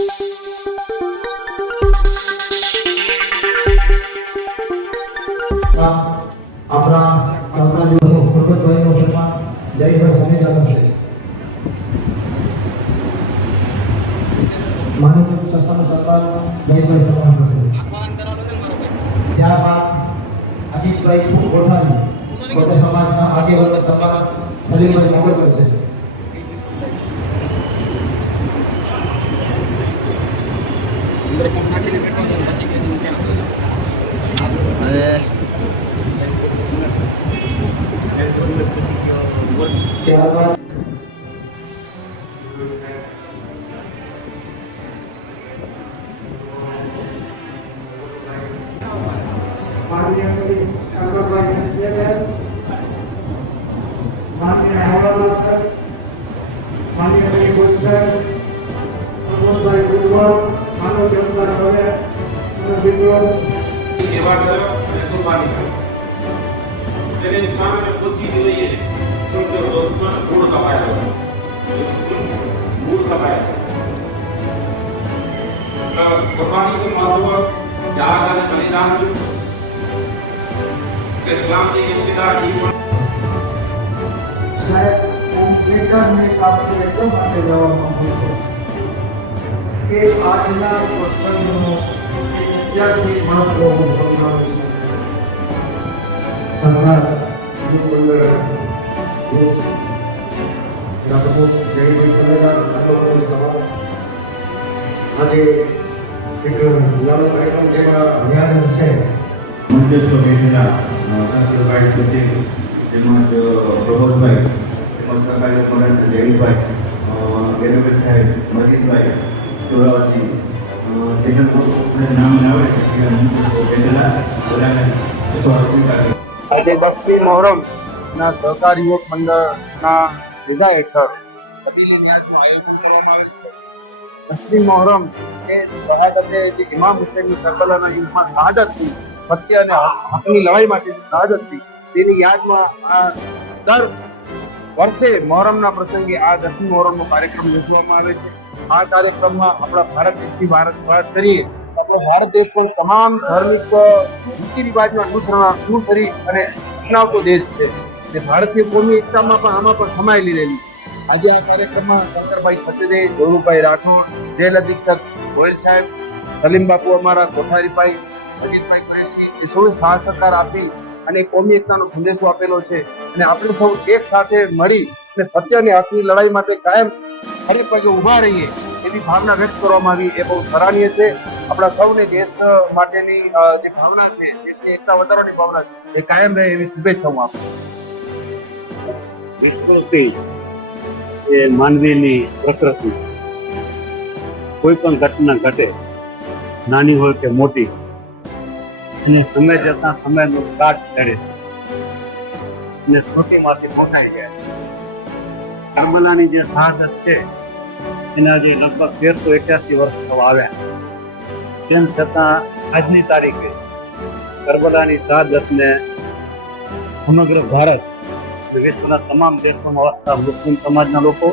આ આપણા ચાલતા દિવસનું ભગતભાઈનું સન્માન જયભાઈ સમિધાનું છે માનવ સંસ્થાનું સન્માન જયભાઈ સન્માન કરશે ત્યારબાદ અજીતભાઈ ગોઠાણી કોટે સમાજના આગેવાનો સન્માન સલીમભાઈ મોગલ કરશે ત્યારબાદ માનનીય શ્રી શંકરભાઈ વિદ્યાલય અને મિત્રો સેવા કરો અને કુરબાની કરો તેની સામે પહોંચી જોઈએ તો તે દોસ્તમાં મૂળ કપાયેલો મૂળ કપાયેલો કુરબાની નું મહત્વ ત્યાગ અને બલિદાન કે ઇસ્લામની ઇબ્તિદા જીવન સાહેબ હું બેકારને કાપી એટલા માટે જવા માંગુ છું કે આજના પ્રસંગનો ઐતિહાસિક મહત્વ હું સમજાવું છું. સરદાર આજે એક વ્યાજ છે મંચસ્થ બેઠેલા શંકરભાઈ સચિન તેમજ પ્રમોદભાઈ તેમજ સહકારી પ્રમુખ જયભાઈ ગેરવેદ સાહેબ મજીદભાઈ બધાને સ્વાગત આજે દસમી મોહરમ ના સહકાર યુવક મંડળના વિઝા હેઠળ દસમી મોહરમ એ શહાદતે જે ઇમામ હુસૈનની કરબલાના યુદ્ધમાં શહાદત હતી હત્યા અને હકની લડાઈ માટે શહાદત હતી તેની યાદમાં આ દર વર્ષે મોહરમના પ્રસંગે આ દસમી મોહરમનો કાર્યક્રમ યોજવામાં આવે છે. આ કાર્યક્રમમાં આપણા ભારત દેશની વાત કરીએ આપણે ભારત દેશ પણ તમામ ધાર્મિક રીતિ રિવાજનું અનુસરણ અનુસરી અને અપનાવતો દેશ છે. અને ભારતીય કોમી એકતામાં પણ આમાં પણ સમાયેલી રહેલી આજે આ કાર્યક્રમમાં શંકરભાઈ સત્યદેવ ગૌરવભાઈ રાઠોડ જેલ અધિક્ષક ગોયલ સાહેબ, સલીમ બાપુ અમારા કોઠારીભાઈ, અજીતભાઈ કુરેશી, એ સૌએ સાથ સહકાર આપી અને કોમી એકતાનો સંદેશો આપેલો છે. અને આપણે સૌ એક સાથે મળી અને સત્ય અને હકની લડાઈ માટે કાયમ ખડે પગે ઊભા રહીએ એવી ભાવના વ્યક્ત કરવામાં આવી. એ બહુ સરાહનીય છે. આપણા સૌને દેશ માટેની જે ભાવના છે, દેશની એકતા વધારવાની ભાવના છે, એ કાયમ રહે એવી શુભેચ્છા હું આપું. વિસ્તૃતિ એ માનવીની પ્રકૃતિ કોઈ પણ ઘટના ઘટે, નાની હોય કે મોટી અને સમય જતા સમયનો કાટ ચડે અને છોટીમાંથી મોટાઈ જાય કરબલાની જે સાહસ છે એના જે લગભગ તેરસો એક્યાસી વર્ષ થવા આવ્યા. તેમ છતાં આજની તારીખે કરબલાની શહાદતને સમગ્ર ભારત વિશ્વના તમામ દેશોમાં વસતા મુસ્લિમ સમાજના લોકો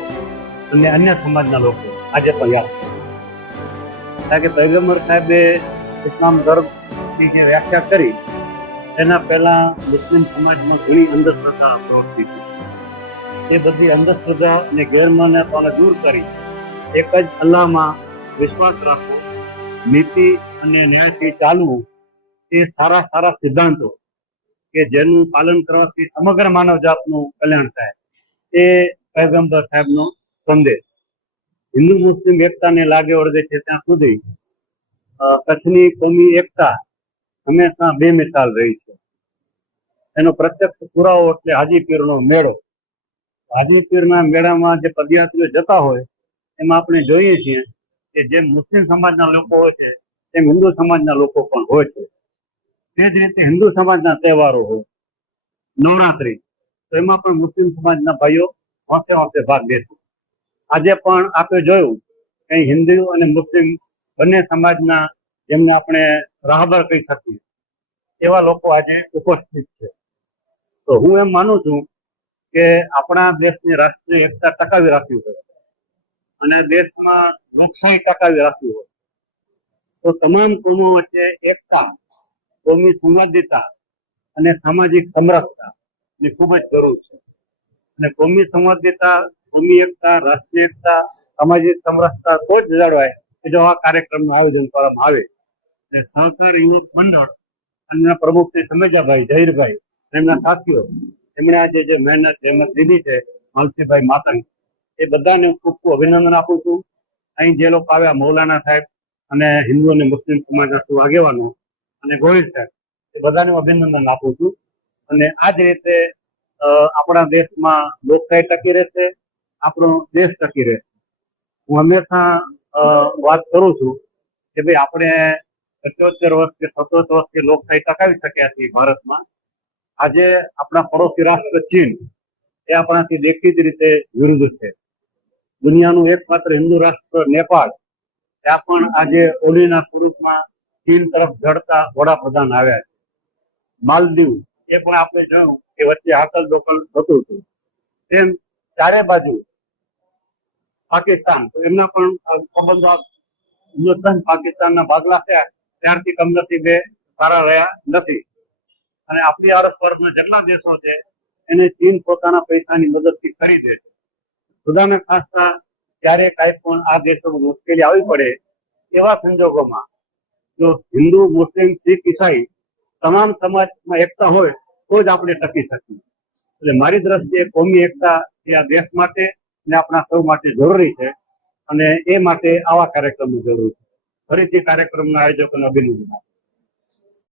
અને અન્ય સમાજના લોકો આજે પણ યાદ કારણ કે પૈગમ્બર સાહેબે ઇસ્લામ ધર્મની જે વ્યાખ્યા કરી, એના પહેલા મુસ્લિમ સમાજમાં ઘણી અંધશ્રદ્ધા પ્રવૃત્તિ હતી. એ બધી અંધશ્રદ્ધા અને ગેરમાન્યતાઓને દૂર કરી એક જ અલ્લાહમાં વિશ્વાસ રાખવો નીતિ અને ન્યાયથી ચાલવું એ સારા સારા સિદ્ધાંતો કે જેનું પાલન કરવાથી સમગ્ર માનવ જાતનું કલ્યાણ થાય. એ પૈગંબર સાહેબનો સંદેશ. હિન્દુ મુસ્લિમ એકતાને લાગે વળગે છે ત્યાં સુધી કચ્છની કોમી એકતા હંમેશા બેમિસાલ રહી છે. એનો પ્રત્યક્ષ પુરાવો એટલે હાજીપીરનો મેળો. હાજીપીરના મેળામાં જે પદયાત્રીઓ જતા હોય એમાં આપણે જોઈએ છીએ કે જેમ મુસ્લિમ સમાજના લોકો હોય છે તેમ હિન્દુ સમાજના લોકો પણ હોય છે. તે જ રીતે હિન્દુ સમાજના તહેવારો હોય, નવરાત્રી, તો એમાં પણ મુસ્લિમ સમાજના ભાઈઓ હોંશે હોંશે ભાગ લે છે આજે પણ આપણે જોયું કે હિન્દુ અને મુસ્લિમ બંને સમાજના જેમને આપણે રાહબર કહી શકીએ, એવા લોકો આજે ઉપસ્થિત છે. તો હું એમ માનું છું કે આપણા દેશની રાષ્ટ્રીય એકતા ટકાવી રાખવી પડે. અને દેશમાં લોકશાહી ટકાવી રાખવી હોય. તો તમામ કોમો વચ્ચે એકતા, કોમી સંવાદિતા અને સામાજિક સમરસતા ની ખૂબ જ જરૂર છે. અને કોમી સંવાદિતા, કોમી એકતા, રાષ્ટ્રીય એકતા, સામાજિક સમરસતા તો જ જળવાય કે જો આ કાર્યક્રમનું આયોજન કરવામાં આવે, એટલે સહકાર યુવક મંડળ અને પ્રમુખ શ્રી સમજાભાઈ જહીરભાઈ એમના સાથીઓ, એમણે આજે જે મહેનત જેમત લીધી છે મલસીભાઈ માતંગ એ બધાને ખૂબ ખૂબ અભિનંદન આપું છું. અહીં જે લોકો આવ્યા, મૌલાના સાહેબ અને હિન્દુ અને મુસ્લિમ સમાજના શું આગેવાનો અને ગોહિલ સાહેબ, એ બધાને અભિનંદન આપું છું. અને આ જ રીતે આપણા દેશમાં લોકશાહી ટકી રહેશે, આપણો દેશ ટકી રહેશે. હું હંમેશા વાત કરું છું કે ભાઈ આપણે સત્યોતેર વર્ષ કે સત્તોતેર વર્ષથી લોકશાહી ટકાવી શક્યા છીએ ભારતમાં. આજે આપણા પડોશી રાષ્ટ્ર ચીન એ આપણાથી દેખીતી રીતે વિરુદ્ધ છે. દુનિયાનું એકમાત્ર હિન્દુ રાષ્ટ્ર નેપાળ. ત્યાં પણ આજે ઓલીના સ્વરૂપમાં ચીન તરફ જડતા વડાપ્રધાન આવ્યા છે. માલદીવ, એ પણ આપણે જોયું કે વચ્ચે હાકલ દોકલ થતું હતું. તેમ ચારે બાજુ પાકિસ્તાન, તો એમના પણ સંબંધો હિન્દુસ્તાન, પાકિસ્તાનના ભાગલા થયા. ત્યારથી કમનસીબે સારા રહ્યા નથી. અને આપણી આરસપરસના જેટલા દેશો છે, એને ચીન પોતાના પૈસાની મદદથી ખરીદે છે. ખુદાને ખાસતા ક્યારે કાંઈ પણ આ દેશોમાં મુશ્કેલી આવી પડે એવા સંજોગોમાં જો હિન્દુ, મુસ્લિમ, શીખ, ઈસાઈ તમામ સમાજમાં એકતા હોય તો જ આપણે ટકી શકીએ એટલે મારી દ્રષ્ટિએ કોમી એકતા એ આ દેશ માટે અને આપણા સૌ માટે જરૂરી છે અને એ માટે આવા કાર્યક્રમની જરૂર છે ફરીથી કાર્યક્રમના આયોજકોને અભિનંદન.